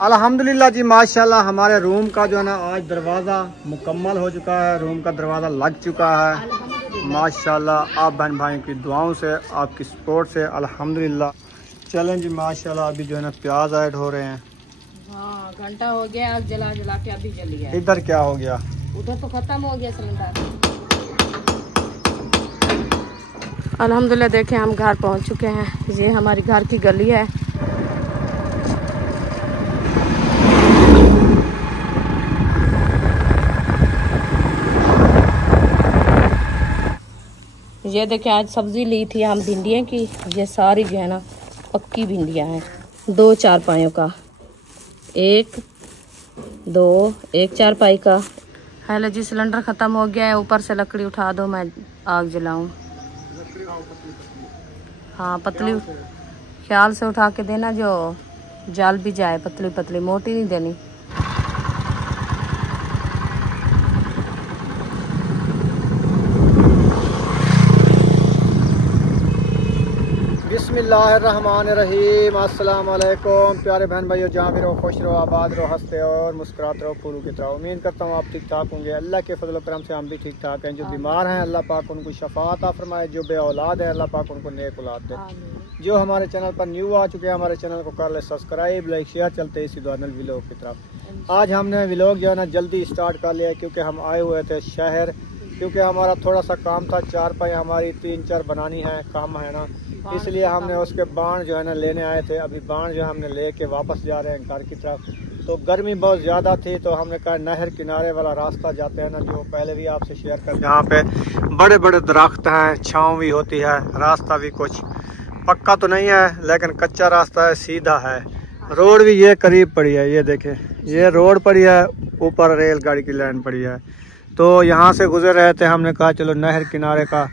अल्हम्दुलिल्लाह जी माशाल्लाह हमारे रूम का जो है ना आज दरवाज़ा मुकम्मल हो चुका है। रूम का दरवाज़ा लग चुका है माशाल्लाह। आप बहन भाइयों की दुआओं से, आपकी सपोर्ट से अल्हम्दुलिल्लाह। चलें जी माशाल्लाह। अभी जो है ना प्याज ऐड हो रहे हैं। हाँ, घंटा हो गया, अब जला जला के अभी जल गया। इधर क्या हो गया? उधर तो खत्म हो गया सिलेंडर। अल्हम्दुलिल्लाह देखें हम घर पहुंच चुके हैं। ये हमारी घर की गली है। ये देखिए आज सब्जी ली थी हम भिंडियों की। ये सारी जो है ना पक्की भिंडियाँ हैं। 2 चारपाइयों का, 1 2 1 चारपाई का। हेलो जी, सिलेंडर ख़त्म हो गया है। ऊपर से लकड़ी उठा दो, मैं आग जलाऊं। हाँ पतली, ख्याल से उठा के देना जो जल भी जाए। पतली पतली, मोटी नहीं देनी। बिस्मिल्लाहिर्रहमानिर्रहीम। अस्सलाम वालेकुम प्यारे बहन भाइयों, जहाँ भी रहो खुश रहो, आबाद रहो, हंसते रहो और मुस्कुराते रहो फूलों की तरह। उम्मीद करता हूँ आप ठीक ठाक होंगे। अल्लाह के फजल करम से हम भी ठीक ठाक हैं। जो बीमार हैं अल्लाह पाक उनको शफा अता फरमाए। जो बे औलाद है अल्लाह पाक उनको नेक औलाद दे। जो हमारे चैनल पर न्यू आ चुके हैं, हमारे चैनल को कर ले सब्सक्राइब, लाइक शेयर। चलते इसी दुआनल व्लॉग की तरफ। आज हमने व्लॉग जो है ना जल्दी स्टार्ट कर लिया क्योंकि हम आए हुए थे शहर। क्योंकि हमारा थोड़ा सा काम था, चारपाई हमारी 3-4 बनानी है, काम है ना, इसलिए हमने उसके बाण जो है ना लेने आए थे। अभी बाण जो हमने लेके वापस जा रहे हैं घर की तरफ। तो गर्मी बहुत ज़्यादा थी तो हमने कहा नहर किनारे वाला रास्ता जाते हैं ना, जो पहले भी आपसे शेयर कर। यहाँ पे बड़े बड़े दरख्त हैं, छाँव भी होती है, रास्ता भी कुछ पक्का तो नहीं है लेकिन कच्चा रास्ता है, सीधा है। रोड भी ये करीब पड़ी है, ये देखें ये रोड पड़ी है, ऊपर रेलगाड़ी की लाइन पड़ी है। तो यहाँ से गुजर रहे थे, हमने कहा चलो नहर किनारे का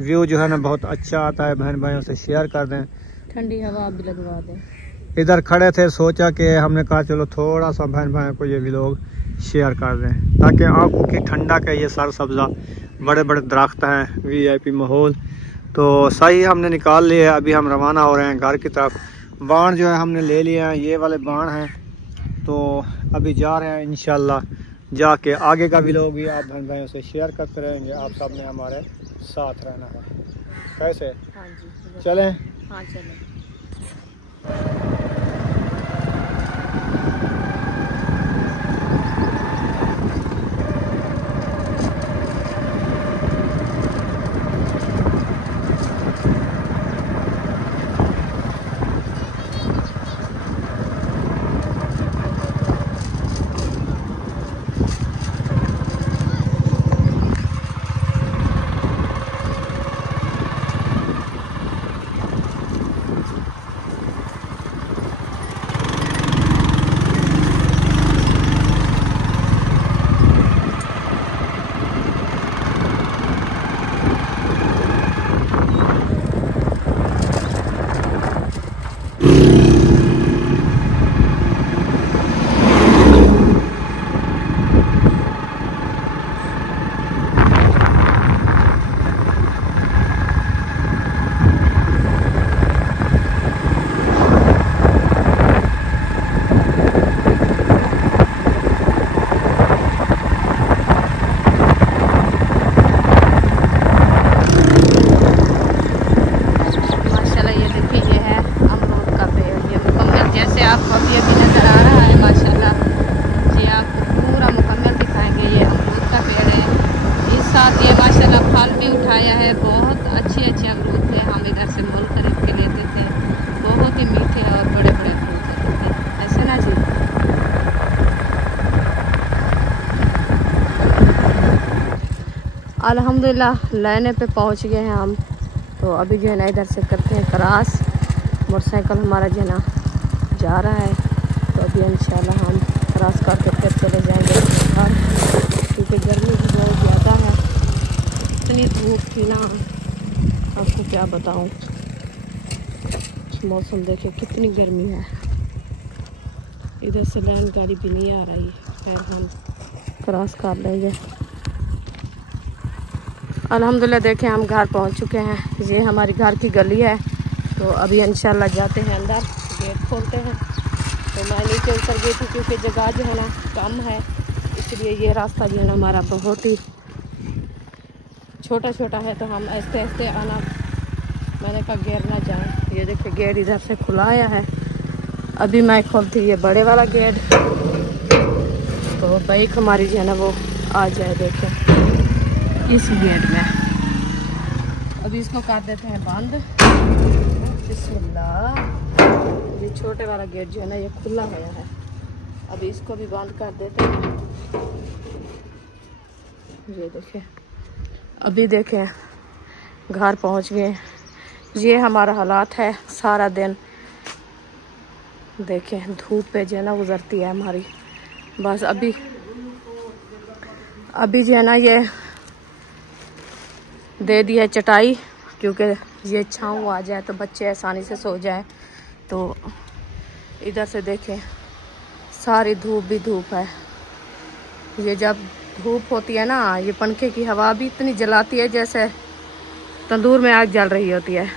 व्यू जो है ना बहुत अच्छा आता है, बहन भाइयों से शेयर कर दें, ठंडी हवा भी लगवा दें। इधर खड़े थे, सोचा कि हमने कहा चलो थोड़ा सा बहन भाइयों को ये व्लॉग शेयर कर दें ताकि आंखों की ठंडक है। ये सर सब्ज़ा, बड़े बड़े दरख्त हैं, वीआईपी माहौल। तो सही हमने निकाल लिए। अभी हम रवाना हो रहे हैं घर की तरफ। बाण जो है हमने ले लिए हैं, ये वाले बाण हैं। तो अभी जा रहे हैं इंशाल्लाह। जाके आगे का व्लॉग भी आप बहन भाइयों से शेयर करते रहेंगे। आप सब ने हमारे साथ रहना है। कैसे? हाँ जी, चलें? हाँ चलें। अल्हम्दुलिल्लाह लाइने पे पहुंच गए हैं हम। तो अभी जो है ना इधर से करते हैं क्रॉस। मोटरसाइकिल हमारा जो है ना जा रहा है। तो अभी इंशाल्लाह हम क्रॉस करके फिर चले जाएंगे घर, क्योंकि गर्मी भी बहुत ज़्यादा है। इतनी धूप थी ना, आपको क्या बताऊं। मौसम देखिए कितनी गर्मी है। इधर से लाइन गाड़ी भी नहीं आ रही। फिर हम क्रॉस कर लेंगे। अल्हम्दुलिल्लाह देखें हम घर पहुंच चुके हैं। ये हमारी घर की गली है। तो अभी इंशाल्लाह जाते हैं अंदर, गेट खोलते हैं। तो तो मैं नीचे उतर गई थी क्योंकि जगह जो है ना कम है, इसलिए ये रास्ता जो है ना हमारा बहुत ही छोटा छोटा है, तो हम ऐसे ऐसे आना, मैंने कहा गेट ना जाए। ये देखिए गेट इधर से खुला आया है, अभी मैं खोलती ये बड़े वाला गेट तो बाइक हमारी जो है ना वो आ जाए। देखें इस गेट में, अभी इसको कर देते हैं बंद। बिस्मिल्लाह। ये छोटे वाला गेट जो है ना ये खुला हुआ है, अभी इसको भी बंद कर देते हैं। ये देखें, अभी देखें घर पहुंच गए। ये हमारा हालात है सारा दिन। देखें धूप पे जो है ना गुजरती है हमारी। बस अभी जो है ना ये दे दी है चटाई, क्योंकि ये छाँव आ जाए तो बच्चे आसानी से सो जाए। तो इधर से देखें सारी धूप भी धूप है। ये जब धूप होती है ना, ये पंखे की हवा भी इतनी जलाती है जैसे तंदूर में आग जल रही होती है।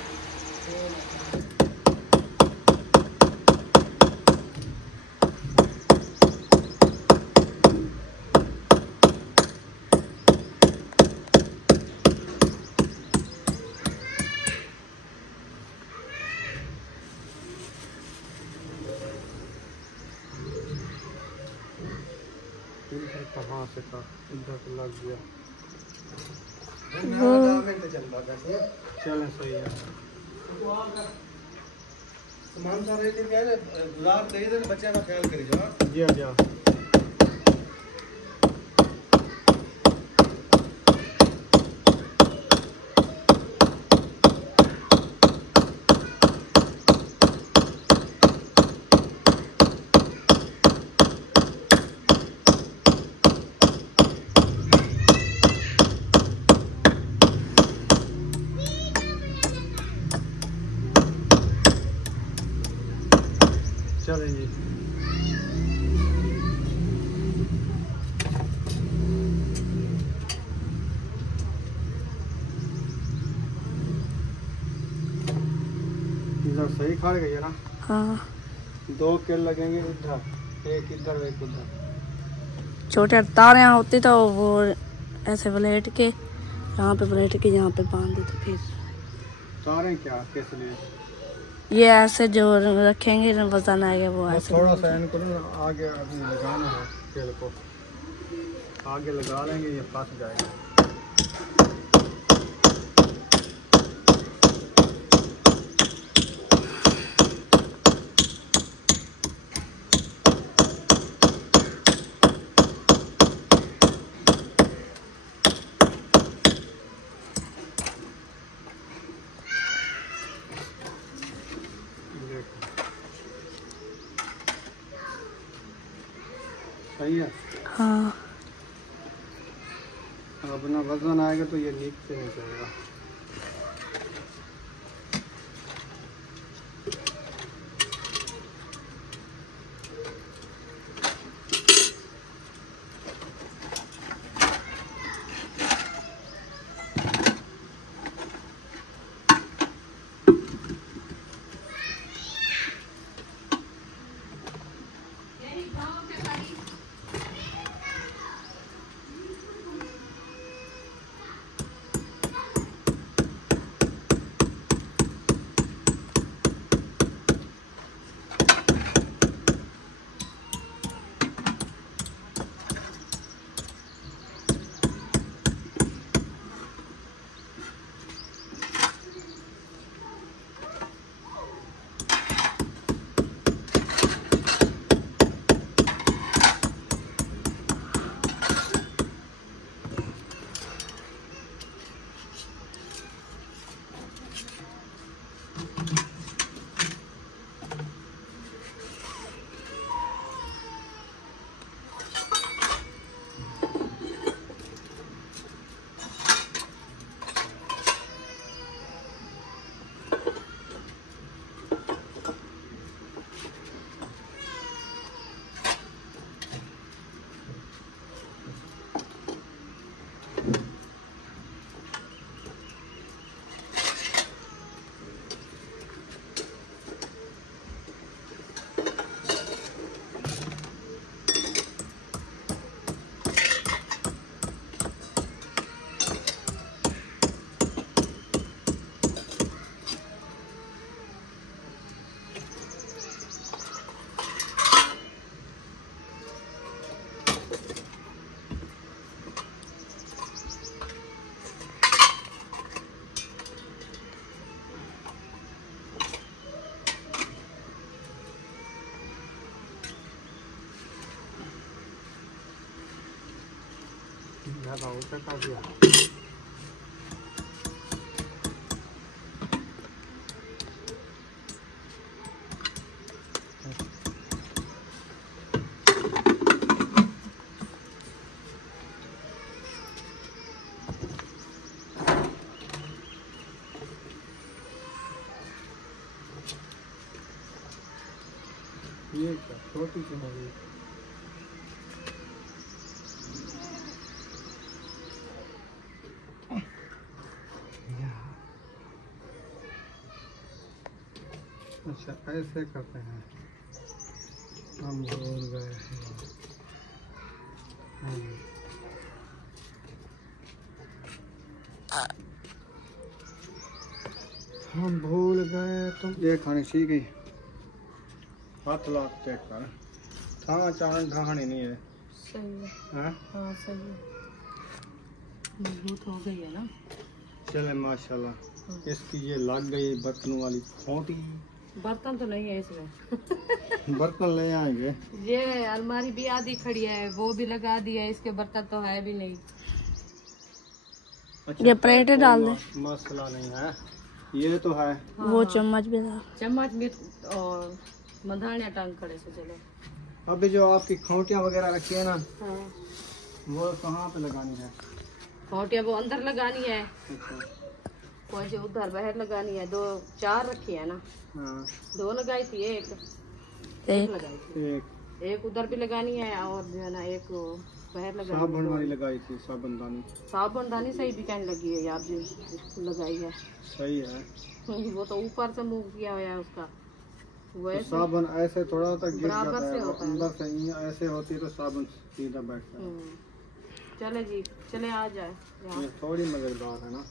कहाँ से था, इधर तो लग गया। चलें सही है। सामान सारे गुजार दे दे, बच्चे का ख्याल करी जाओ। जी हाँ जी हाँ। चलें जी। इधर सही खड़ गई है ना? हाँ, 2 किल लगेंगे इधर, एक इधर एक उधर। छोटे तार यहाँ होते तो वो ऐसे ब्लेड के यहाँ पे ब्लेड के यहाँ पे बांध देते। फिर तारें क्या किस लिए? ये ऐसे जो रखेंगे वजन आएगा वो ऐसे। थोड़ा सा इनको ना आगे अभी लगाना है, तेल को आगे लगा लेंगे, ये फंस जाएगा। सही है। हाँ, अपना वजन आएगा तो ये नीचे नहीं जाएगा। ज़्यादा ऊँचा कर दिया। ये क्या छोटी सी हो गई। अच्छा ऐसे करते हैं, हम भूल गए हैं। हम भूल गए। तुम ये खानी सीख गई। हाथ लाख चेक कर, था चांद ढाहनी नहीं है। सही है। हाँ हाँ सही है, मजबूत हो गई है ना। चले माशाल्लाह। इसकी ये लग गई बर्तनों वाली खोटी। बर्तन तो नहीं है इसमें। बर्तन ले आएंगे। ये अलमारी भी आधी खड़ी है, वो भी लगा दी है, इसके बर्तन तो है भी नहीं। अच्छा, ये प्लेट डाल दे, मसला नहीं है, ये तो है। हाँ, वो चम्मच भी था, चम्मच भी और मधानिया टांग खड़े से। चलो अभी जो आपकी खोटियाँ वगैरह रखी है ना, हाँ। वो कहाँ पे लगानी है? खोटियाँ वो अंदर लगानी है। अच्छा। कौन सी उधर बाहर लगानी है? 2-4 रखी है ना। हाँ। 2 लगाई थी, एक लगाई थी, एक उधर भी लगानी है और जो है ना एक बाहर लगानी। साबुन वाली लगाई थी, साबुनदानी। साबुनदानी सही भी कहने लगी है यार, जो लगाई है सही है। वो तो ऊपर से मूव किया हुआ है उसका। वो तो साबुन ऐसे थोड़ा तक गिर बराबर जाता से है, होता है। अंदर से ऐसे होती है तो साबुन सीधा बैठता है। चले जी, चले आ जाए। ये थोड़ी मजेदार है ना।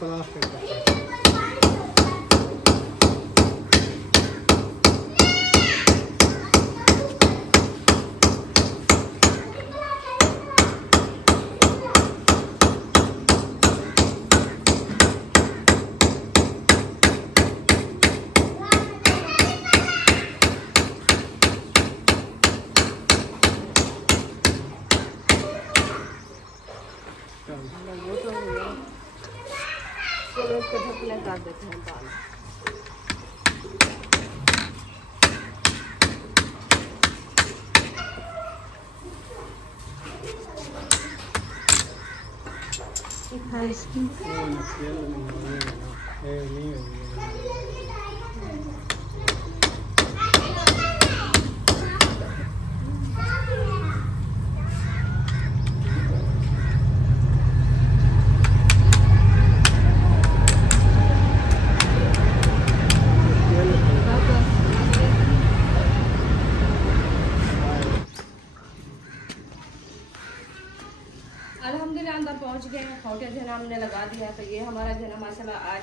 प्लास्टिक कर देते हैं दाल। अल्हम्दुलिल्लाह अंदर पहुंच गए हैं, खोटिया जो है हमने लगा दिया। तो ये हमारा जो है ना माशाल्लाह आज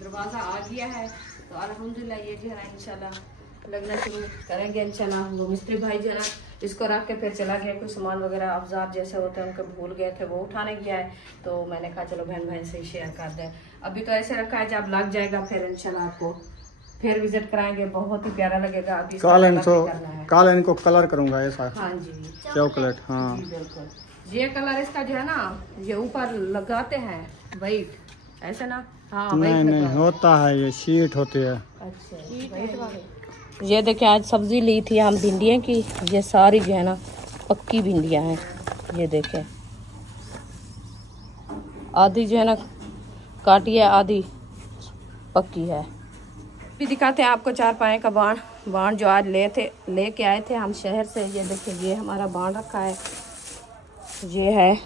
दरवाज़ा आ गया है। तो अल्हम्दुलिल्लाह ये जो है ना इंशाल्लाह लगना शुरू करेंगे इंशाल्लाह। वो मिस्त्री भाई जो है ना इसको रख के फिर चला गया, कुछ सामान वगैरह अवजार जैसे होते हैं उनके भूल गए थे, वो उठाने गया है। तो मैंने कहा चलो बहन भाई से शेयर कर दें। अभी तो ऐसे रखा है, जब लग जाएगा फिर इंशाल्लाह आपको फिर विजिट कराएंगे, बहुत ही प्यारा लगेगा। अभी कल इनको कलर करूंगा ऐसा। हाँ जी, चॉकलेट। हाँ जी बिल्कुल। ये कलर इसका जो है ना ये ऊपर लगाते हैं वाइट, ऐसे ना। हाँ नहीं नहीं होता है, ये शीट होती है। ये देखिए आज सब्जी ली थी हम भिंडियों की, ये सारी जो है ना पक्की भिंडियाँ हैं। ये देखें, आधी जो है ना काटी है, आधी पक्की है। भी दिखाते हैं आपको चारपाई का बाण जो आज लेके आए थे हम शहर से। ये देखिए, ये हमारा बाण रखा है। ये है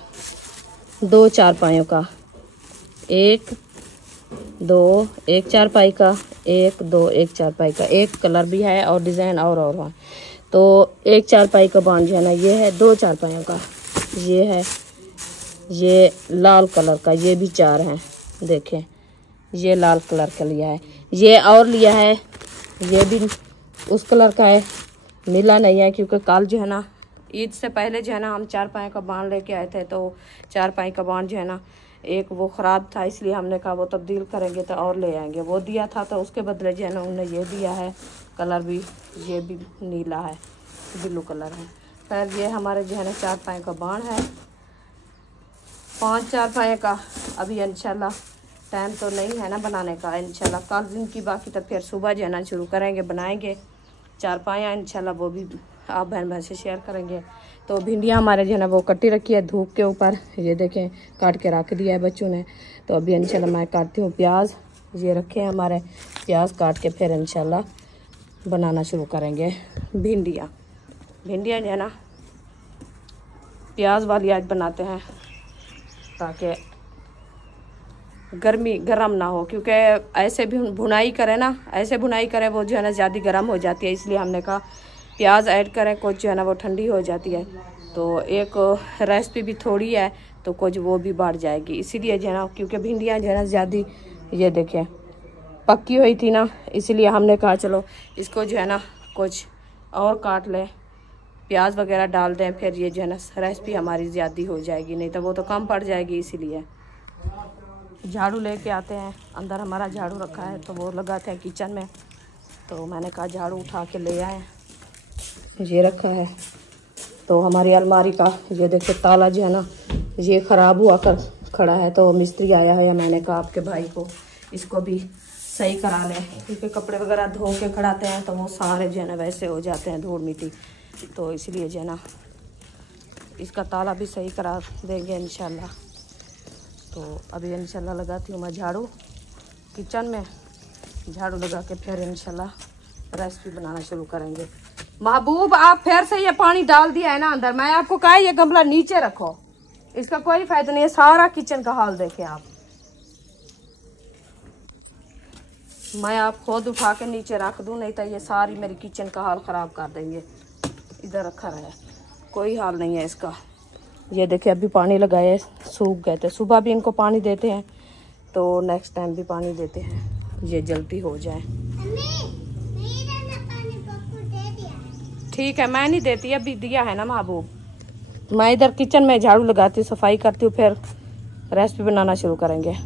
2 चारपाइयों का, 1 2 1 चारपाई का, 1 2 1 चारपाई का। एक कलर भी है और डिज़ाइन और है। तो 1 चारपाई का बाण जो है ना, ये है 2 चारपाइयों का। ये है, ये लाल कलर का, ये भी 4 हैं। देखें, ये लाल कलर का लिया है। ये और लिया है, ये भी उस कलर का है, मिला नहीं है क्योंकि कल जो है ना ईद से पहले जो है ना हम चारपाई का बाण लेके आए थे। तो चारपाई का बाण जो है ना, एक वो ख़राब था, इसलिए हमने कहा वो तब्दील करेंगे तो और ले आएंगे। वो दिया था तो उसके बदले जो है ना उन्होंने ये दिया है। कलर भी, ये भी नीला है, ब्लू कलर है। फिर ये हमारे जो है ना चारपाई का बाण है, 5 चारपाई का। अभी इंशाल्लाह टाइम तो नहीं है ना बनाने का, इंशाल्लाह कल दिन की, बाकी तो फिर सुबह जो है ना शुरू करेंगे, बनाएंगे चारपाइयाँ इंशाल्लाह। वो भी आप बहन भाई से शेयर करेंगे। तो भिंडियाँ हमारे जो है ना वो कटी रखी है धूप के ऊपर। ये देखें, काट के रख दिया है बच्चों ने। तो अभी इंशाल्लाह मैं काटती हूँ प्याज। ये रखे हैं हमारे प्याज, काट के फिर इंशाल्लाह बनाना शुरू करेंगे भिंडियाँ। भिंडियाँ जो है ना प्याज वाली आज बनाते हैं ताकि गर्मी गरम ना हो, क्योंकि ऐसे भी भुनाई करें ना, ऐसे भुनाई करें वो जो है ना ज़्यादा गर्म हो जाती है। इसलिए हमने कहा प्याज ऐड करें, कुछ जो है ना वो ठंडी हो जाती है। तो एक रेसिपी भी थोड़ी है तो कुछ वो भी बढ़ जाएगी, इसीलिए जो है ना, क्योंकि भिंडियाँ जो है ना ज़्यादा, ये देखें पक्की हुई थी ना, इसीलिए हमने कहा चलो इसको जो है ना कुछ और काट लें, प्याज वगैरह डाल दें, फिर ये जो है ना रेसिपी हमारी ज़्यादा हो जाएगी, नहीं तो वो तो कम पड़ जाएगी। इसीलिए झाड़ू लेके आते हैं, अंदर हमारा झाड़ू रखा है तो वो लगाते हैं किचन में। तो मैंने कहा झाड़ू उठा के ले आए, ये रखा है। तो हमारी अलमारी का ये देखिए ताला जो है ना ये ख़राब हुआ कर खड़ा है। तो मिस्त्री आया है, मैंने कहा आपके भाई को इसको भी सही करा लें, क्योंकि कपड़े वगैरह धो के खड़ाते हैं तो वो सारे जो है ना वैसे हो जाते हैं धूल मिट्टी। तो इसलिए जो है ना इसका ताला भी सही करा देंगे इंशाल्लाह। तो अभी इंशाल्लाह लगाती हूँ मैं झाड़ू किचन में। झाड़ू लगा के फिर इंशाल्लाह रेसिपी बनाना शुरू करेंगे। महबूब, आप फिर से ये पानी डाल दिया है ना अंदर। मैं आपको कहा ये गमला नीचे रखो, इसका कोई फायदा नहीं है। सारा किचन का हाल देखे आप। मैं आप खुद उठा के नीचे रख दूं, नहीं तो ये सारी मेरी किचन का हाल ख़राब कर देंगे। इधर रखा रहा है, कोई हाल नहीं है इसका। ये देखिए अभी पानी लगाए, सूख गए थे। सुबह भी इनको पानी देते हैं तो नेक्स्ट टाइम भी पानी देते हैं, ये जल्दी हो जाए। ठीक है, मैं नहीं देती, अभी दिया है ना महबूब। मैं इधर किचन में झाड़ू लगाती हूँ, सफाई करती हूँ, फिर रेसिपी बनाना शुरू करेंगे।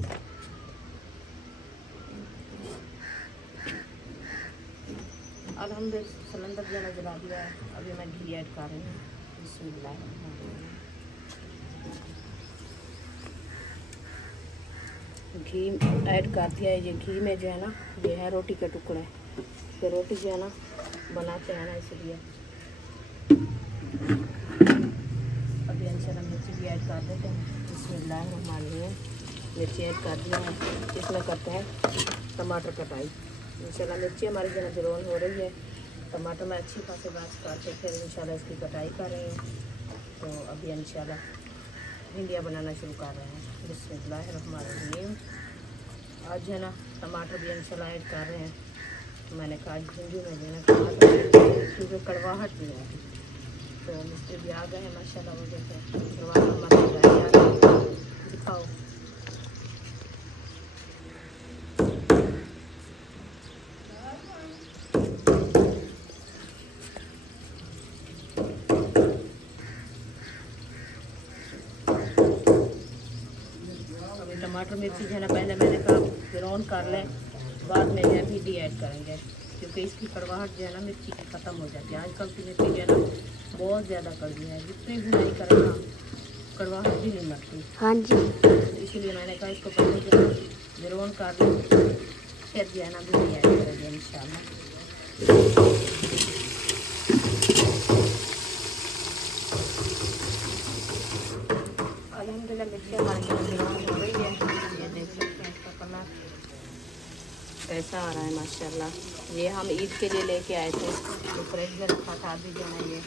अल्हम्दुलिल्लाह सिलेंडर जो जला दिया है। अभी मैं घी ऐड कर रही हूँ। बिस्मिल्लाह, घी ऐड कर दिया है। ये घी में जो है ना ये है रोटी के टुकड़े, तो रोटी जो है ना बनाते हैं ना, इसलिए अभी इंशाल्लाह मिर्ची भी ऐड कर देते हैं। बिस्मिल्लाह मिर्ची ऐड कर दिया है। इसमें करते हैं टमाटर कटाई। इंशाल्लाह मिर्ची हमारी जो है ब्राउन हो रही है। टमाटर में अच्छी खासी बात करके फिर इंशाल्लाह इसकी कटाई कर रहे हैं। तो अभी इंशाल्लाह भिंडियाँ बनाना शुरू कर रहे हैं। बिस्मिल्लाहिर्रहमानिर्रहीम। आज जो है ना टमाटर भी इंशाल्लाह ऐड कर रहे हैं। मैंने कहा आज भिंडी में जो है ना टमाटर, क्योंकि कड़वाहट भी है। तो मिस्त्री भी आ गए हैं माशाल्लाह। वो जैसे दिखाओ, टमाटर मिर्ची जो है ना पहले मैंने कहा ब्राउन कर लें, बाद में जो है भिंडी ऐड करेंगे, क्योंकि इसकी कड़वाहट जो है ना मिर्ची की ख़त्म हो जाती है। आजकल की मिर्ची जो है ना बहुत ज़्यादा कड़वी है, जितनी भुनाई करें ना कड़वाहट भी नहीं मरती। हाँ जी, इसीलिए मैंने कहा इसको पहले जो है ब्राउन कर लें, फिर जो है ना भिंडी ऐड करेंगे इंशाल्लाह। आ रहा है माशाल्लाह। ये हम ईद के लिए लेके आए थे, तो फ्रिज में रखा था। अभी जो है ये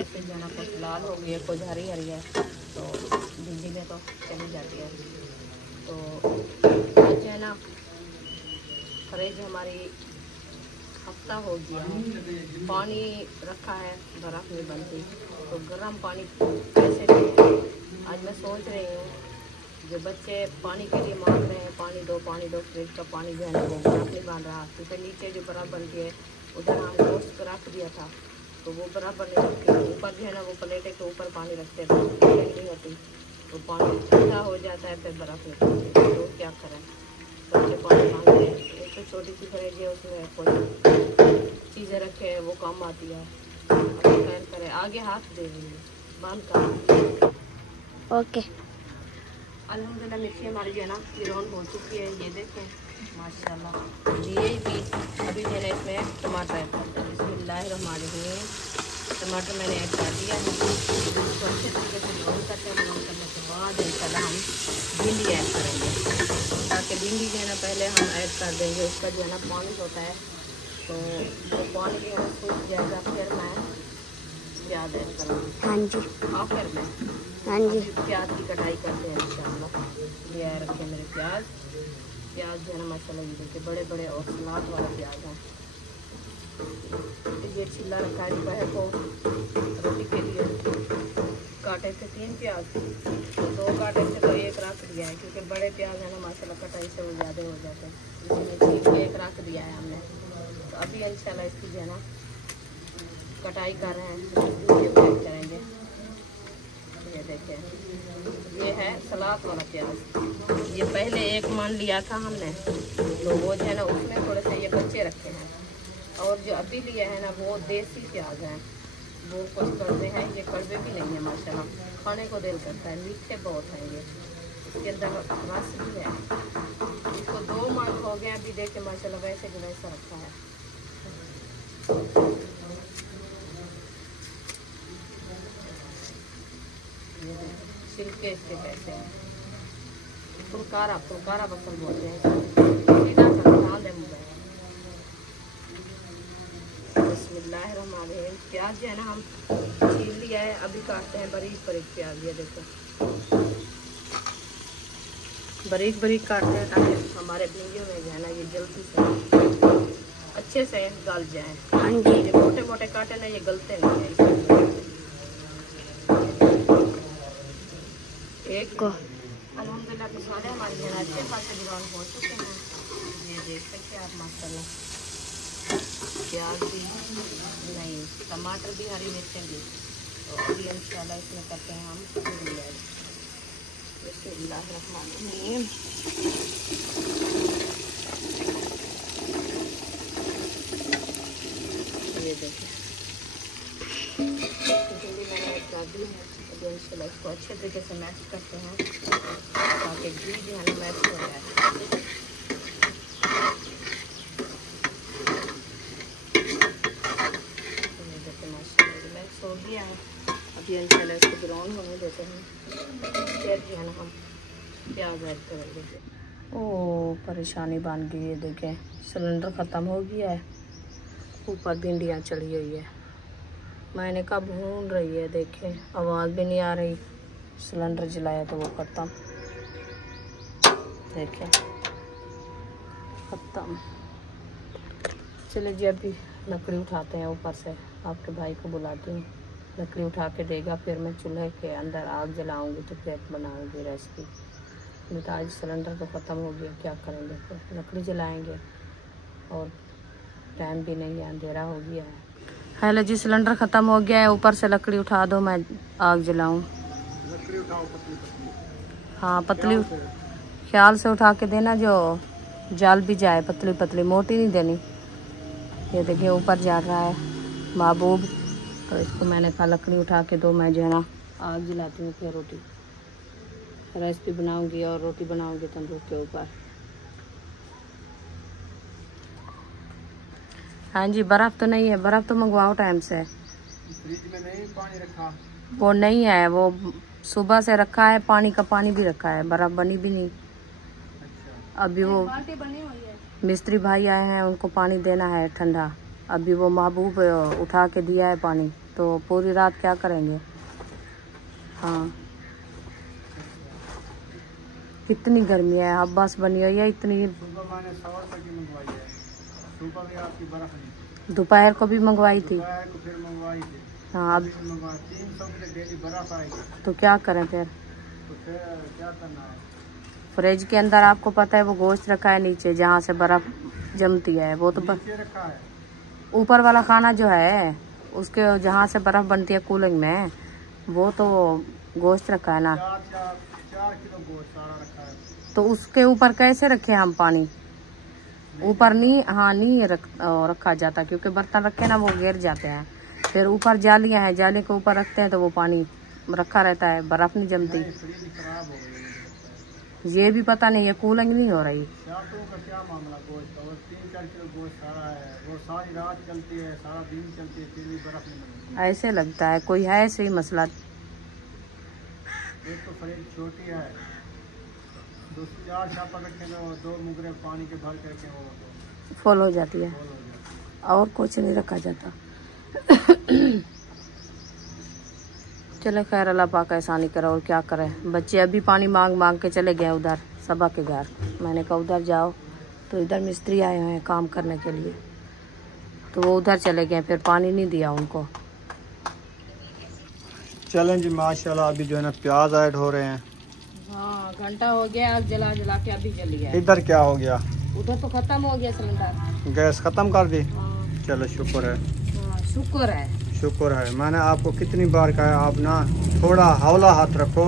ऐसे जो है ना कुछ लाल हो गई है, कुछ हरी हरी है, तो भिंडी में तो चली जाती है। तो आज जो है ना फ्रिज हमारी हफ्ता हो गया है, पानी रखा है, बर्फ़ नहीं बनती, तो गर्म पानी कैसे पिए। आज मैं सोच रही हूँ जो बच्चे पानी के लिए मांग रहे हैं, पानी दो, फ्रिज का पानी जो है ना वो बर्फ़ नहीं बन रहा, क्योंकि नीचे जो बर्फ़ बनती है उधर हम रोस्ट कर रख दिया था, तो वो बराबर नहीं रखती। ऊपर जो है ना वो प्लेटे के ऊपर पानी रखते थे, नहीं होती, तो पानी ठंडा हो जाता है, फिर बर्फ़ निकलती है। तो क्या करें, बच्चे पानी मांग रहे हैं। एक तो छोटी सी फ्रिज है, उसमें कोई चीज़ें रखे हैं वो काम आती है। अब क्या करें, आगे हाथ दे देंगे बंद कर। ओके। अल्हम्दुलिल्लाह मिर्ची हमारी जो है ना गिरोन हो चुकी है, ये देखें माशाल्लाह। ये भी अभी मैंने इसमें टमाटर ऐड कर दिया, बिस्मिल्लाहिर्रहमानिर्रहीम। टमाटर मैंने ऐड कर दिया है, इसको अच्छे तरीके से ग्राउंड करते हैं। ग्राउंड करने के बाद इंशाल्लाह हम भिंडी ऐड करेंगे, ताकि भिंडी जो है ना पहले हम ऐड कर देंगे, उसका जो है ना पानी होता है, तो वो पानी जो है ना सूख जाएगा, फिर मैं प्याज ऐड करूँगी। हाँ जी, आखिर में हाँ जी। प्याज की कटाई करते हैं इंशाल्लाह। ये रखे मेरे प्याज जो है ना माशाल्लाह, ये देखिए बड़े बड़े और सलाद वाला प्याज है। ये छिला रखा है दोपहर को रोटी के लिए। काटे थे 3 प्याज, तो 2 काटे थे तो 1 रख दिया है, क्योंकि बड़े प्याज है ना माशाल्लाह कटाई से वो ज़्यादा हो जाते हैं, इसलिए 1 रख दिया है हमने। तो अभी इंशाल्लाह इसकी जो है ना कटाई कर रहे हैं, करेंगे। ये देखें, ये है सलाद वाला प्याज। ये पहले 1 मान लिया था हमने, तो वो जो है ना उसमें थोड़े से ये बच्चे रखे हैं, और जो अभी लिया है ना वो देसी प्याज है। वो कुछ कड़वे हैं, ये कड़वे भी नहीं है माशाल्लाह, खाने को दिल करता है, मीठे बहुत हैं ये, इसके अंदर रस भी है। इसको 2 मान हो गए अभी, देखे माशाल्लाह वैसे जो वैसा रखा है। छिलके इसके कैसे हैं, फुलकारा बसल बोलते हैं, सीधा सा ध्यान दे मुझे। बिस्मिल्लाहिर्रहमानिर्रहीम। प्याज जो है ना हम छील लिया है, अभी काटते हैं बारीक प्याज। ये देखो बारीक काटते हैं, ताकि हमारे भिंडियों में जो है ना ये जल्दी से अच्छे से गल जाए। हाँ जी। ये मोटे मोटे काटे ना, ये गलते नहीं है। एक को अल्हम्दुलिल्लाह मसाले हमारे जो है अच्छे खासे ब्राउन हो चुके हैं। ये देख सकते हैं आप माशाल्लाह, प्याज भी नहीं, टमाटर भी, हरी मिर्चें भी। तो अभी इंशाल्लाह इसमें करते हैं हम बिस्मिल्लाहिर्रहमानिर्रहीम। ये देखिए भिंडी मैंने ऐड कर दी है। अभी इंशाल्लाह इसको अच्छे तरीके से मैश करते हैं, ताकि घी जो है ना मैश हो जाए। हो गया है, अभी इंशाल्लाह इसको ब्राउन होने देते हैं, फिर जो है ना हम प्याज ऐड करेंगे। ओह परेशानी बन गई है, देखें सिलेंडर ख़त्म हो गया है, ऊपर भिंडियाँ चढ़ी हुई है। मैंने कहा भून रही है, देखें आवाज़ भी नहीं आ रही। सिलेंडर जलाया तो वो ख़त्म, देखें ख़त्म। चलिए जी अभी लकड़ी उठाते हैं ऊपर से, आपके भाई को बुलाती हूँ, लकड़ी उठा के देगा, फिर मैं चूल्हे के अंदर आग जलाऊंगी, तो फिर बनाऊंगी रेसिपी। नहीं तो आज सिलेंडर तो ख़त्म हो गया, क्या करेंगे, फिर लकड़ी जलाएंगे, और टाइम भी नहीं है, अंधेरा हो गया है। हेलो जी, सिलेंडर ख़त्म हो गया है, ऊपर से लकड़ी उठा दो, मैं आग जलाऊँ। लकड़ी उठाओ पतली पतली। हाँ पतली ख्याल से उठा के देना, जो जल भी जाए, पतली पतली, मोटी नहीं देनी। ये देखिए ऊपर जा रहा है महबूब, तो इसको मैंने कहा लकड़ी उठा के दो, मैं जो है ना आग जलाती हूँ, फिर रोटी रेसिपी बनाऊंगी और रोटी बनाऊंगी तंदूर के ऊपर। हाँ जी, बर्फ़ तो नहीं है, बर्फ़ तो मंगवाओ टाइम से। फ्रिज में नहीं पानी रखा, वो नहीं है, वो सुबह से रखा है, पानी का पानी भी रखा है, बर्फ़ बनी भी नहीं। अच्छा अभी वो बाल्टी बनी हुई है। मिस्त्री भाई आए हैं, उनको पानी देना है ठंडा। अभी वो महबूब उठा के दिया है पानी, तो पूरी रात क्या करेंगे। हाँ, कितनी गर्मी है, अब बस बनी हुई है इतनी। दोपहर को भी मंगवाई थी। हाँ, अब 300 की डेली बर्फ आएगी, तो क्या करें फिर। तो फिर क्या करना है। फ्रिज के अंदर आपको पता है वो गोश्त रखा है नीचे, जहाँ से बर्फ जमती है। वो तो नीचे रखा है। ऊपर वाला खाना जो है उसके जहाँ से बर्फ बनती है कूलिंग में, वो तो गोश्त रखा है ना। 4 किलो गोश्त सारा रखा है। तो उसके ऊपर कैसे रखे हम पानी। ऊपर नहीं, हाँ नहीं रखा जाता, क्योंकि बर्तन रखे ना वो गिर जाते हैं। फिर ऊपर जालियां हैं, जाली के ऊपर रखते हैं तो वो पानी रखा रहता है, बर्फ नहीं जमती। खराब हो गई। ये भी पता नहीं है, कूलिंग नहीं हो रही। का क्या मामला गोश्त का, 3-4 किलो गोश्त सारा है, वो सारी रात चलती है, सारा दिन चलती है, फिर भी बर्फ नहीं बनती। ऐसे लगता है कोई है ऐसे ही मसला। एक तो फ्रिज छोटी है, 4 छापर रखे तो 2 मुगरे पानी के भर करके वो फुल हो जाती है, फुल हो जाती है। और कुछ नहीं रखा जाता। चले खैर, अल्लाह पाक एहसानी करे, और क्या करें। बच्चे अभी पानी मांग मांग के चले गए उधर सबा के घर। मैंने कहा उधर जाओ, तो इधर मिस्त्री आए हुए हैं काम करने के लिए, तो वो उधर चले गए, फिर पानी नहीं दिया उनको। चलें जी, माशाल्लाह अभी जो है ना प्याज ऐड हो रहे हैं। हाँ, घंटा हो गया, आग जला जला के अभी जली है। इधर क्या हो गया, उधर तो खत्म हो गया सिलेंडर, गैस खत्म कर दी। हाँ, चलो शुक्र है, हाँ, शुक्र है। शुक्र है। मैंने आपको कितनी बार कहा, आप ना थोड़ा हौला हाथ रखो।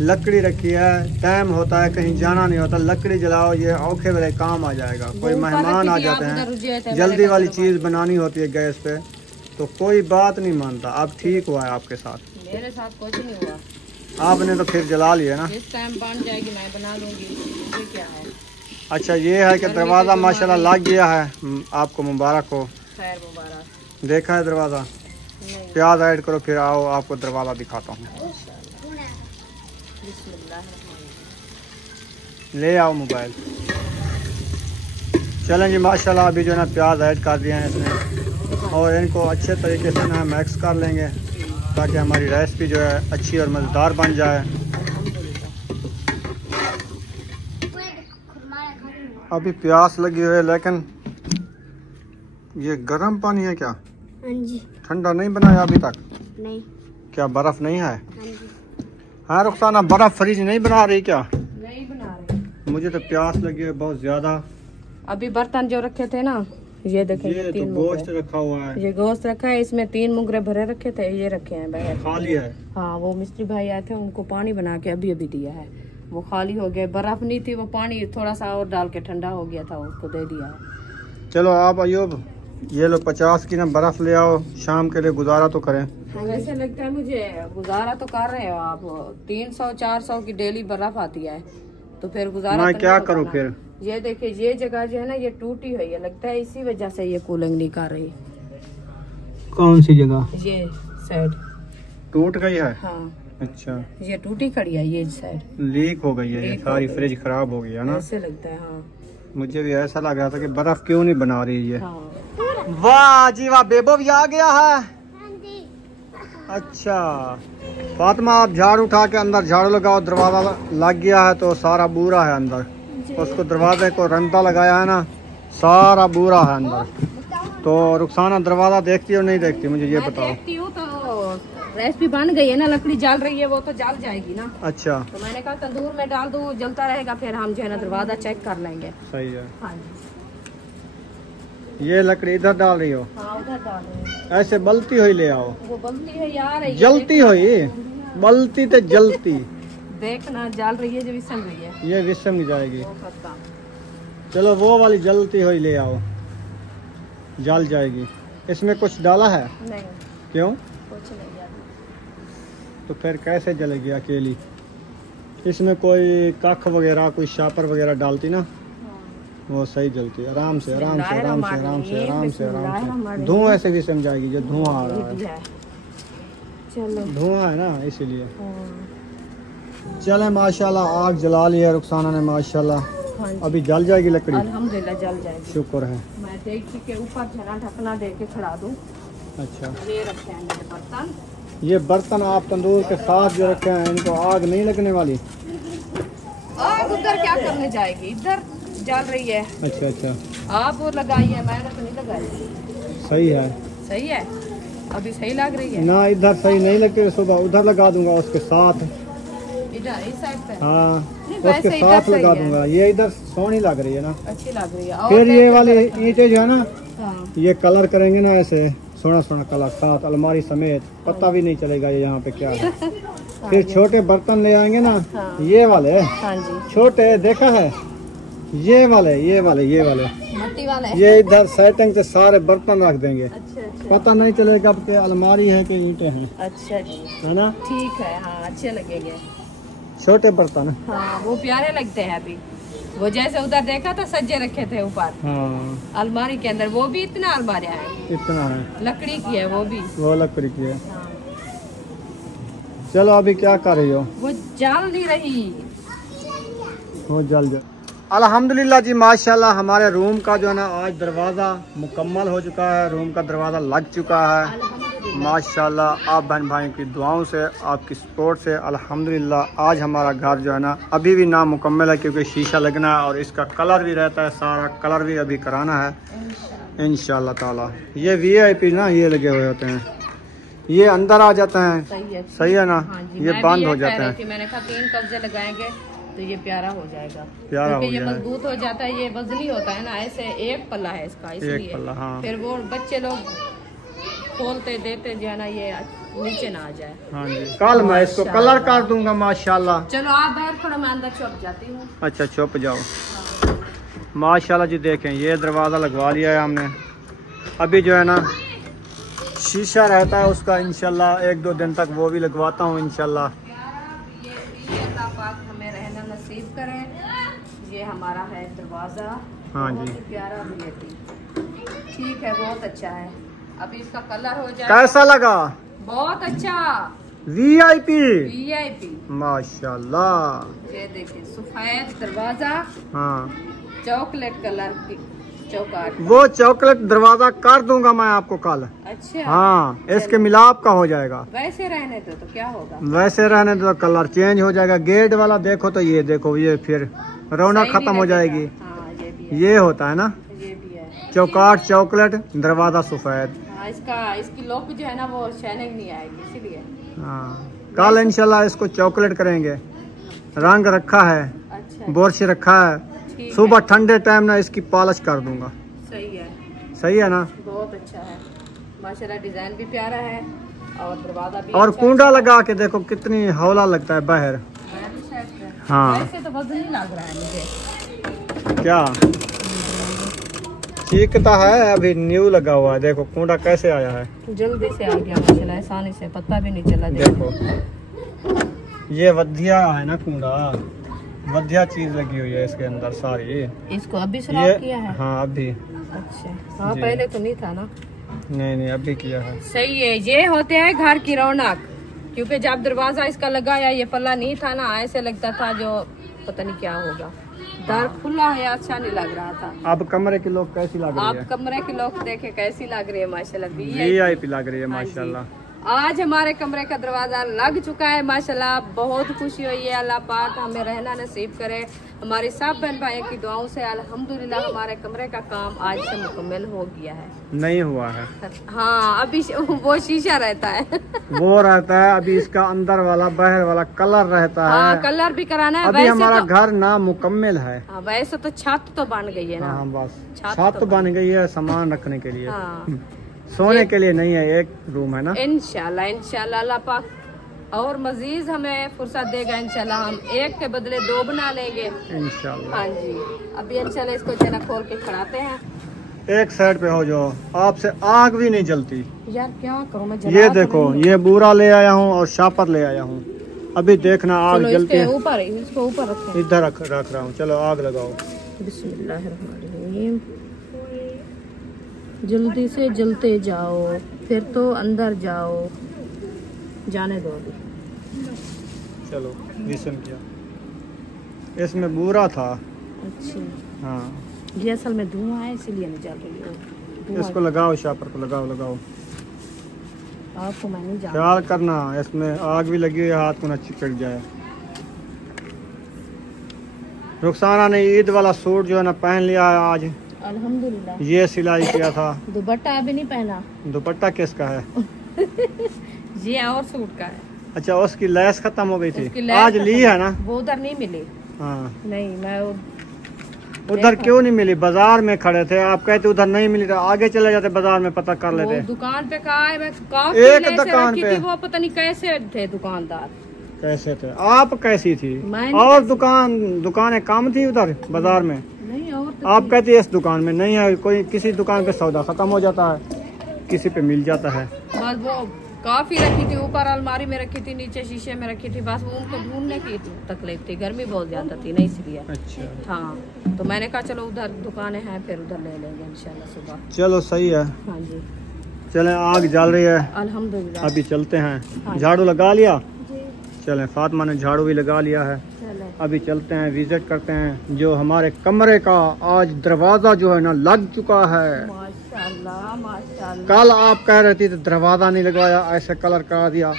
लकड़ी रखी है, टाइम होता है, कहीं जाना नहीं होता, लकड़ी जलाओ, ये औखे वाले काम आ जाएगा। कोई मेहमान आ जाते हैं, जल्दी वाली चीज़ बनानी होती है गैस पे, तो कोई बात नहीं मानता। अब ठीक हुआ है आपके साथ, मेरे साथ कुछ नहीं हुआ। आपने तो फिर जला लिया ना। जिस टाइम बन जाएगी मैं बना लूंगी, मुझे क्या है। अच्छा, ये है कि दरवाज़ा माशाल्लाह लग गया है, आपको मुबारक हो। खैर मुबारक। देखा है दरवाज़ा, नहीं, प्याज ऐड करो, फिर आओ आपको दरवाज़ा दिखाता हूँ। बिस्मिल्लाह। ले आओ मोबाइल। चलें जी, माशाल्लाह अभी जो है ना प्याज ऐड कर दिए हैं इसमें, और इनको अच्छे तरीके से ना मिक्स कर लेंगे, ताकि हमारी रेसिपी जो है अच्छी और मज़ेदार बन जाए। अभी प्यास लगी हुई है, लेकिन ये गर्म पानी है क्या? हाँ जी। ठंडा नहीं बनाया अभी तक? नहीं। क्या बर्फ़ नहीं है? हाँ जी। हाँ रुखसाना, बर्फ़ फ्रिज नहीं बना रही क्या? नहीं बना रहे। मुझे तो प्यास लगी है बहुत ज़्यादा। अभी बर्तन जो रखे थे ना, ये देखें, ये तो 3 गोश्त मुगरे। रखा हुआ है, ये गोश्त रखा है, इसमें 3 मुगरे भरे रखे थे, ये रखे हैं बाहर। खाली है। हाँ, वो मिस्त्री भाई आए थे, उनको पानी बना के अभी अभी दिया है, वो खाली हो गया। बर्फ नहीं थी, वो पानी थोड़ा सा और डाल के ठंडा हो गया था, उसको दे दिया है। चलो आप अयूब, ये लो 50 की ना बर्फ़ ले आओ, शाम के लिए गुजारा तो करें। वैसे लगता है मुझे गुजारा तो कर रहे हो आप। 300-400 की डेली बर्फ आती है, तो फिर गुजारा मैं तो क्या नहीं करूं होगा फिर? ना। ये देखिए, ये जगह जो है ना, ये टूटी हुई है, लगता है इसी वजह से ये कूलिंग नहीं कर रही। कौन सी जगह ये साइड टूट गई है? हाँ, अच्छा, ये टूटी खड़ी है, ये साइड लीक हो गई है, ये लीक हो सारी गई। फ्रिज खराब हो गई है ना। ऐसे लगता है। हाँ, मुझे भी ऐसा लग रहा था कि बर्फ क्यों नहीं बना रही है। हाँ। वाह जी वाह, बेबो भी आ गया है। अच्छा फातिमा, आप झाड़ू उठा के अंदर झाड़ू लगाओ, दरवाजा लग गया है तो सारा बूरा है अंदर, उसको दरवाजे को रंदा लगाया है ना, सारा बूरा है अंदर। तो रुखसाना दरवाजा देखती हो नहीं देखती, मुझे ये बताओ। देखती हूँ, तो रेसिपी बन गई है ना, लकड़ी जल रही है, वो तो जल जाएगी ना। अच्छा, तो मैंने कहा तंदूर में डाल दूँ, जलता रहेगा, फिर हम जो है ना दरवाजा चेक कर लेंगे। सही है। हाँ जी, ये लकड़ी इधर डाल रही हो? हाँ उधर डाल रहे हैं। ऐसे बलती हुई ले आओ। वो बलती है यार, ये जलती हुई, बलती तो जलती। देखना, जल रही है, जो विसम रही है, ये विसम जाएगी। वो खत्म। चलो वो वाली जलती हुई ले आओ, जल जाएगी। इसमें कुछ डाला है? नहीं, क्यों? कुछ नहीं यार। तो फिर कैसे जलेगी अकेली? इसमें कोई कख वगैरह, कोई शापर वगैरह डालती ना, वो सही जलती। आराम से आराम से आराम से आराम से आराम से आराम से। धुआं ऐसे भी सम जाएगी, जो धुआं आ रहा है। चलो, धुआं है ना, इसीलिए। चले माशाल्लाह, आग जला ली है रुखसाना ने माशाल्लाह। हाँ जी। अभी जल जाएगी लकड़ी? अल्हम्दुलिल्लाह जल जाएगी। शुक्र है। मैं देखती के ऊपर जना ढकना दे के खड़ा दूँ। अच्छा, ये रखे हैं मेरे बर्तन। ये बर्तन आप तंदूर के साथ जो रखे हैं, इनको आग नहीं लगने वाली? आग उधर क्या करने जाएगी, इधर जल रही है। अच्छा अच्छा, आप वो लगाइए, मैंने तो नहीं लगाई। सही है। सही है, अभी सही लग रही है ना इधर सही नहीं लगती, सुबह उधर लगा दूंगा उसके साथ। इधर इस साइड पे। हाँ, नहीं, उसके वैसे साथ इधर लगा सही है। दूंगा। ये इधर सोहनी लग रही है ना, अच्छी लग रही है। और फिर ये देख वाली के ईंटें जो है ना, हाँ। ये कलर करेंगे ना ऐसे सोना सोना कलर साथ अलमारी समेत, पता भी नहीं चलेगा ये यहाँ पे क्या है। फिर छोटे बर्तन ले आएंगे ना, हाँ। ये वाले हाँ जी, छोटे देखा है, ये वाले मट्टी वाले। ये इधर सेटिंग से सारे बर्तन रख देंगे, अच्छा अच्छा पता नहीं चलेगा कि अलमारी है कि ईंटें हैं, अच्छा जी, है ना। ठीक है। हाँ, अच्छे लगेंगे। छोटे बर्तन, हाँ, वो प्यारे लगते हैं। अभी वो जैसे उधर देखा था सज्जे रखे थे ऊपर हाँ अलमारी के अंदर, वो भी इतना अलमारियाँ हैं, इतना है, लकड़ी की है वो भी। वो लकड़ी की है। हाँ। चलो अभी क्या कर रही हो? वो जल नहीं रही। वो जल जाए। अल्हम्दुलिल्लाह जी, माशाल्लाह हमारे रूम का जो है ना आज दरवाज़ा मुकम्मल हो चुका है, रूम का दरवाज़ा लग चुका है माशाल्लाह। आप बहन भाइयों की दुआओं से, आपकी सपोर्ट से अल्हम्दुलिल्लाह आज हमारा घर जो है ना अभी भी ना मुकम्मल है, क्योंकि शीशा लगना है और इसका कलर भी रहता है, सारा कलर भी अभी कराना है इंशाल्लाह ताला। ये VIP ना ये लगे हुए होते हैं, ये अंदर आ जाते हैं। सही है ना। हाँ जी, ये मैं बंद भी हो कह जाते रही हैं। थी, मैंने कहा 3 कब्जे लगाएंगे तो ये प्यारा हो जाएगा, प्यारा हो क्योंकि ये जाएगा। मजबूत हो जाता है, ये वजनी होता है ना, ऐसे एक पल्ला है इसका, इसलिए पल्ला, हाँ। फिर वो बच्चे लोग खोलते देते जो है ना ये नीचे ना आ जाए। हाँ जी, कल मैं इसको कलर कर दूंगा माशाल्लाह। चलो आप बाहर खड़ो, मैं अंदर छुप जाती हूँ। अच्छा, छुप जाओ। माशाल्लाह जी, देखें ये दरवाज़ा लगवा लिया है हमने। अभी जो है ना शीशा रहता है उसका, इंशाल्लाह 1-2 दिन तक वो भी लगवाता हूँ इंशाल्लाह। ये अल्लाह पाक हमें रहना नसीब करे। ये हमारा है दरवाज़ा। हाँ बहुत जी। ही प्यारा VIP, ठीक है, बहुत अच्छा है। अभी इसका कलर हो जाए। कैसा लगा? बहुत अच्छा, VIP VIP। माशाल्लाह। ये देखिए सफेद दरवाजा, हाँ, चॉकलेट कलर की चौकाट। वो चॉकलेट दरवाज़ा कर दूंगा मैं आपको कल। अच्छा, हाँ, इसके मिलाप का हो जाएगा। वैसे रहने दो तो क्या होगा, वैसे रहने तो कलर चेंज हो जाएगा। गेट वाला देखो तो ये देखो, ये फिर रौनक सही खत्म नहीं हो लगेगा। जाएगी। हाँ, ये भी है, ये होता है ना, ये भी है। चौकाट चॉकलेट दरवाज़ा सफेद। हाँ, इसकी लुक जो है ना वो शाइनिंग नहीं आएगी, इसीलिए। हाँ, कल इंशाल्लाह इसको चॉकलेट करेंगे। रंग रखा है, अच्छा, बुरश रखा है, ठीक सुबह है। ठंडे टाइम ना इसकी पॉलिश कर दूंगा। सही है, सही है ना। बहुत अच्छा है माशाल्लाह, डिजाइन भी प्यारा है और दरवाजा भी और अच्छा कुंडा लगा के देखो कितनी हौला लगता है बाहर। है। भी सेट है। हाँ। वैसे तो वजन नहीं लग रहा है मुझे। क्या चीकता है, अभी न्यू लगा हुआ है। देखो कुंडा कैसे आया है, जल्दी से आ गया माशाल्लाह, आसानी से, पता भी नहीं चला। देखो ये वधिया है ना कुंडा, वधिया चीज लगी हुई है इसके अंदर सारी। इसको अभी सुराख किया है? हाँ अभी। अच्छा, हाँ, जी। पहले तो नहीं था ना। नहीं अभी किया है। सही है, ये होते हैं घर की रौनक, क्योंकि जब दरवाजा इसका लगाया ये पल्ला नहीं था ना, ऐसे लगता था जो पता नहीं क्या होगा, दर खुला है, अच्छा नहीं लग रहा था। अब कमरे के लोग कैसी लग रही आप है? कमरे के लोग देखे कैसी लग रही है माशाल्लाह, VIP लग रही है हाँ जी। माशाल्लाह। आज हमारे कमरे का दरवाजा लग चुका है माशाल्लाह, बहुत खुशी हुई है। अल्लाह पाक हमें रहना नसीब करे, हमारी सब बहन भाइयों की दुआओं से अल्हम्दुलिल्लाह हमारे कमरे का काम आज से मुकम्मल हो गया है। नहीं हुआ है। हाँ, अभी वो शीशा रहता है। वो रहता है, अभी इसका अंदर वाला बाहर वाला कलर रहता है। हाँ, कलर भी कराना है। अभी वैसे हमारा तो, घर ना मुकम्मल है। हाँ, वैसे तो छत तो बन गई है ना। हाँ बस छत छत बन गई है सामान रखने के लिए। हाँ, सोने के लिए नहीं है, एक रूम है ना। इंशाल्लाह इंशाल्लाह अल्लाह पाक और मजीद हमें फुर्सत देगा, इंशाल्लाह हम एक के बदले 2 बना लेंगे इंशाल्लाह। हाँ जी, अभी इंशाल्लाह इसको जना खोल के खड़ाते हैं। एक साइड पे हो जाओ, आपसे आग भी नहीं जलती। यार क्या करूं मैं, ये देखो, ये बूरा ले आया हूँ और शापर ले आया हूँ। अभी देखना आग चलो जलती इसके है। ऊपर, इसको ऊपर रखें। इधर रख रहा हूँ। चलो आग लगाओ। बिस्मिल्लाहिर्रहमानिर्रहीम। जल्दी से जलते जाओ, फिर तो अंदर जाओ, जाने दो अभी। चलो मिशन किया। इसमें बूरा था, अच्छी। हाँ, ये असल में धुआं है इसलिए नहीं जल रही है। इसको लगाओ, शापर को लगाओ लगाओ। आपको मैं नहीं जानती। ख्याल करना इसमें आग भी लगी हुई है, हाथ को न चिपक जाए। रुखसाना ने ईद वाला सूट जो है ना पहन लिया है आज। अल्हम्दुलिल्लाह। ये सिलाई किया था। दुपट्टा अभी नहीं पहना। दुपट्टा किसका है? ये और सूट का है। अच्छा, उसकी लैस खत्म हो गई उसकी थी, लैस आज ली है ना? वो उधर नहीं मिली। हाँ, नहीं, मैं उधर क्यों नहीं मिली? बाजार में खड़े थे, आप कहते उधर नहीं मिली, तो आगे चले जाते बाजार में पता कर लेते। दुकान पे कहा है, मैं काफी एक लेसे दुकान रखी पे थी, वो पता नहीं कैसे थे दुकानदार। कैसे थे आप? कैसी थी? मैं और दुकानें कम थी उधर बाजार में। नहीं, और तो आप कहती है इस दुकान में नहीं है, कोई किसी दुकान पे सौदा खत्म हो जाता है, किसी पे मिल जाता है। बस वो काफी रखी थी, ऊपर अलमारी में रखी थी, नीचे शीशे में रखी थी, बस वो उनको ढूंढने की तकलीफ थी, गर्मी बहुत ज्यादा थी ना इसलिए। अच्छा, हाँ, तो मैंने कहा चलो उधर दुकानें हैं, फिर उधर ले लेंगे इंशाल्लाह सुबह। चलो सही है। हाँ जी, चलें, आग जल रही है, अल्हम्दुलिल्लाह। अभी चलते हाँ। हैं। झाड़ू लगा लिया? चलें, फातिमा ने झाड़ू भी लगा लिया है। चले। अभी चलते हैं, विजिट करते हैं। जो हमारे कमरे का आज दरवाजा जो है ना लग चुका है। माशाल्लाह माशाल्लाह। कल आप कह रही थी तो दरवाजा नहीं लगाया, ऐसे कलर करा दिया।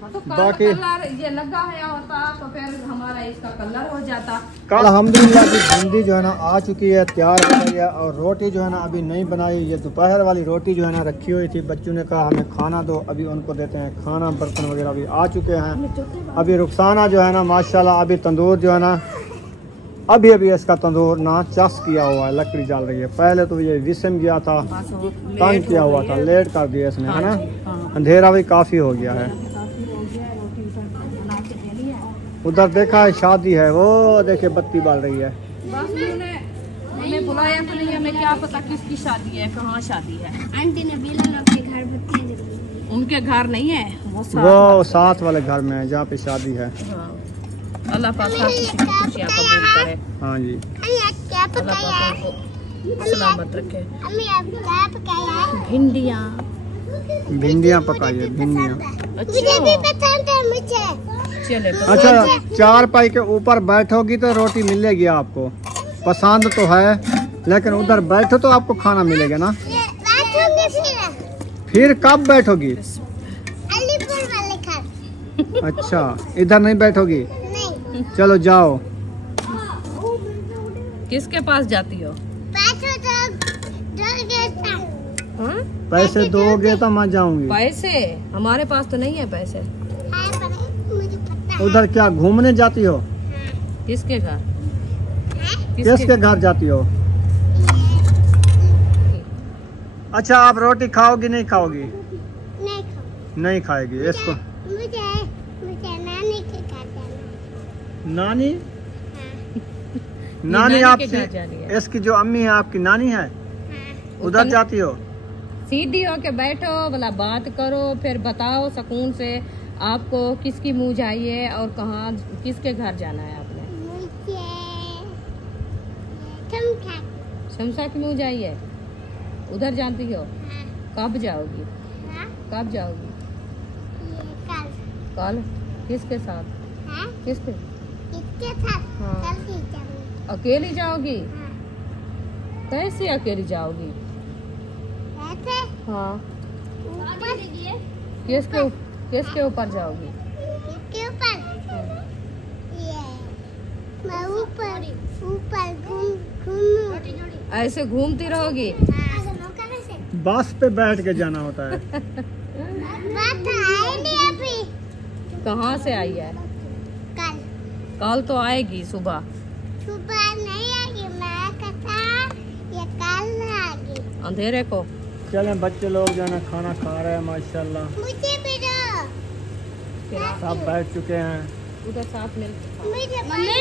हाँ, तो बाकी कलर ये लगा है होता तो फिर हमारा इसका कलर हो जाता। कल अल्हम्दुलिल्लाह की भिंडी जो है ना आ चुकी है, तैयार हो गई है। और रोटी जो है ना अभी नहीं बनाई, ये दोपहर वाली रोटी जो है ना रखी हुई थी। बच्चों ने कहा हमें खाना दो, अभी उनको देते हैं खाना। बर्तन वगैरह भी आ चुके हैं। अभी रुखसाना जो है ना माशाल्लाह अभी तंदूर जो है ना अभी इसका तंदूर ना चस किया हुआ है, लकड़ी जल रही है। पहले तो ये विसम गया था, तंग किया हुआ था, लेट कर दिया इसने, है ना? अंधेरा भी काफ़ी हो गया है। उधर देखा है शादी है, वो देखिए बत्ती बाल रही है। बस हमें बुलाया तो नहीं, हमें क्या पता किसकी शादी है, कहाँ शादी है। आंटी ने बिल्ला लोग के घर बत्ती जलाई। उनके घर नहीं है, वो साथ वाले घर में है जहाँ पे शादी है। हाँ। अल्लाह पाक हर किसी की खुशियाँ कबूल करे। हाँ जी, क्या अल्लाह पाक उनको सलामत रखे। क्या पकाया है? भिंडियाँ पकाइए, भिंडियाँ। मुझे भी पसंद है, मुझे। चले तो अच्छा, चारपाई के ऊपर बैठोगी तो रोटी मिलेगी आपको। पसंद तो है, लेकिन उधर बैठो तो आपको खाना मिलेगा ना। बैठूंगी फिर कब बैठोगी? अलीपुर वाले घर। अच्छा, इधर नहीं बैठोगी? नहीं। चलो जाओ। किसके पास जाती हो? पैसे दोगे? हाँ? पैसे दोगे तो मैं जाऊंगी। पैसे हमारे पास तो नहीं है पैसे। है पर मुझे पता है। उधर क्या घूमने जाती हो? किसके घर? किसके घर जाती हो? अच्छा, आप रोटी खाओगी नहीं खाओगी? नहीं खाओ। नहीं खाएगी। इसको मुझे नानी के घर जाना। नानी? हाँ। नानी के आपकी, घर जानी है। इसकी जो अम्मी है आपकी नानी है, हाँ। उधर जाती हो? सीधी होके बैठो, भला बात करो, फिर बताओ सुकून से आपको किसकी मुँह चाहिए और कहाँ किसके घर जाना है आपने। मुझे शमशा की मुँह चाहिए, उधर जानती हो? हाँ। कब जाओगी? हाँ? कब जाओगी? ये कल। कल? किसके साथ? हाँ? किसके? इसके साथ हाँ। कल ही जाऊंगी। अकेली जाओगी? हाँ। कैसे अकेली जाओगी? ऐसे हाँ। ऊपर किसके ऊपर जाओगी? इसके ऊपर ये मैं ऊपर घूमूं। ऐसे घूमती रहोगी? हाँ। बस पे बैठ के जाना होता है। बात तो आई नहीं अभी। कहाँ से आई है? कल। कल तो आएगी सुबह। सुबह नहीं आएगी, मैं कहता ये कल आएगी। अंधेरे को। चलें, बच्चे लोग जो है ना खाना खा रहे हैं माशाल्लाह। मुझे भी दो। सब बैठ चुके हैं। उधर साथ में मुझे मम्मी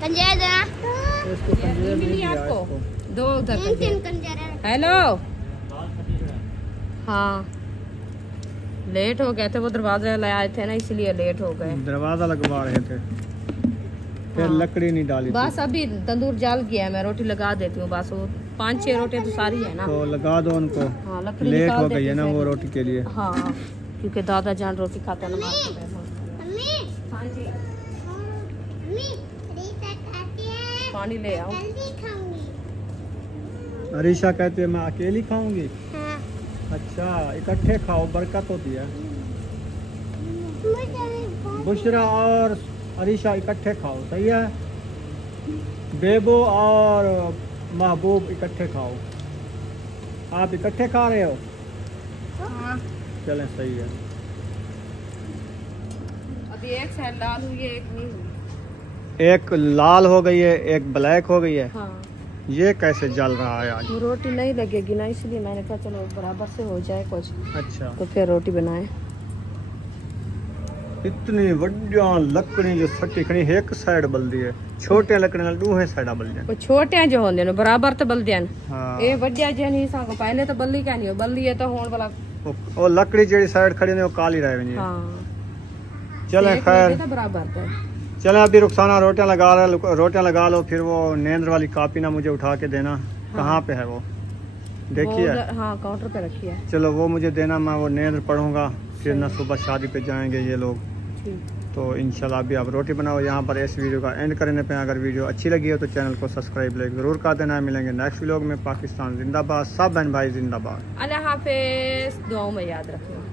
कंजर देना। इसको पंजीर मिली नहीं दिया आपको? इसको। दो उधर तीन पंजीर। कंजर। हेलो। हाँ, लेट हो गए थे, वो दरवाजा ले आए थे ना इसलिए लेट हो गए। दरवाजा लगवा रहे थे, फिर हाँ। लकड़ी नहीं डाली थी। बस अभी तंदूर जल गया है, मैं रोटी लगा देती हूँ। बस वो 5-6 रोटी तो सारी है ना। तो लगा दो उनको। हाँ, लकड़ी लेट निकाल हो गई है ना देती वो फिर। रोटी के लिए। हाँ, क्योंकि दादा जान रोटी खाते हैं ना। मम्मी हाँ जी। मम्मी रीता खाती है। पानी ले आओ। जल्दी खाऊंगी। अरीशा कहती है मैं अकेली खाऊंगी। हाँ। अच्छा, इकट्ठे खाओ, बरकत होती है। बुशरा और अरीशा इकट्ठे खाओ, सही है। बेबो और महबूब इकट्ठे खाओ। आप इकट्ठे खा रहे हो? हाँ। चलें, सही है। अभी एक साइड लाल हुई है, एक नहीं हुई। एक लाल हो गई है, एक ब्लैक हो गई है। हाँ। ये कैसे जल रहा है आज? रोटी नहीं लगेगी ना, इसलिए मैंने कहा चलो बराबर से हो जाए कुछ, अच्छा, तो फिर रोटी बनाए। इतनी बढ़िया लकड़ी जो सटी खड़ी एक साइड बलदी है, छोटे लकड़ी दूहे साइड बल जाए। वो छोटे जो होंगे ना बराबर तो बल दिया। हाँ। ये बढ़िया जे नहीं सांगो पहले तो बल्ली क्या नहीं हो, बल्ली है तो होने वाला। वो लकड़ी जेडी साइड खड़ी ने वो काली रहे। हाँ। चले खैर, तो बराबर तो चले अभी रुखसाना रोटियां लगा लो, फिर वो नींद वाली कापी ना मुझे उठा के देना। कहाँ पे है वो? देखिए। हाँ, काउंटर पे रखी है। चलो वो मुझे देना, मैं वो नींद पढ़ूंगा, फिर ना सुबह शादी पे जाएंगे ये लोग। तो इंशाल्लाह अभी आप रोटी बनाओ। यहाँ पर इस वीडियो का एंड करने पे, अगर वीडियो अच्छी लगी हो तो चैनल को सब्सक्राइब ज़रूर कर देना। मिलेंगे नेक्स्ट व्लॉग में। पाकिस्तान जिंदाबाद, सब बहन भाई जिंदाबाद। अल्लाह हाफिज़, दुआओं में याद रखना।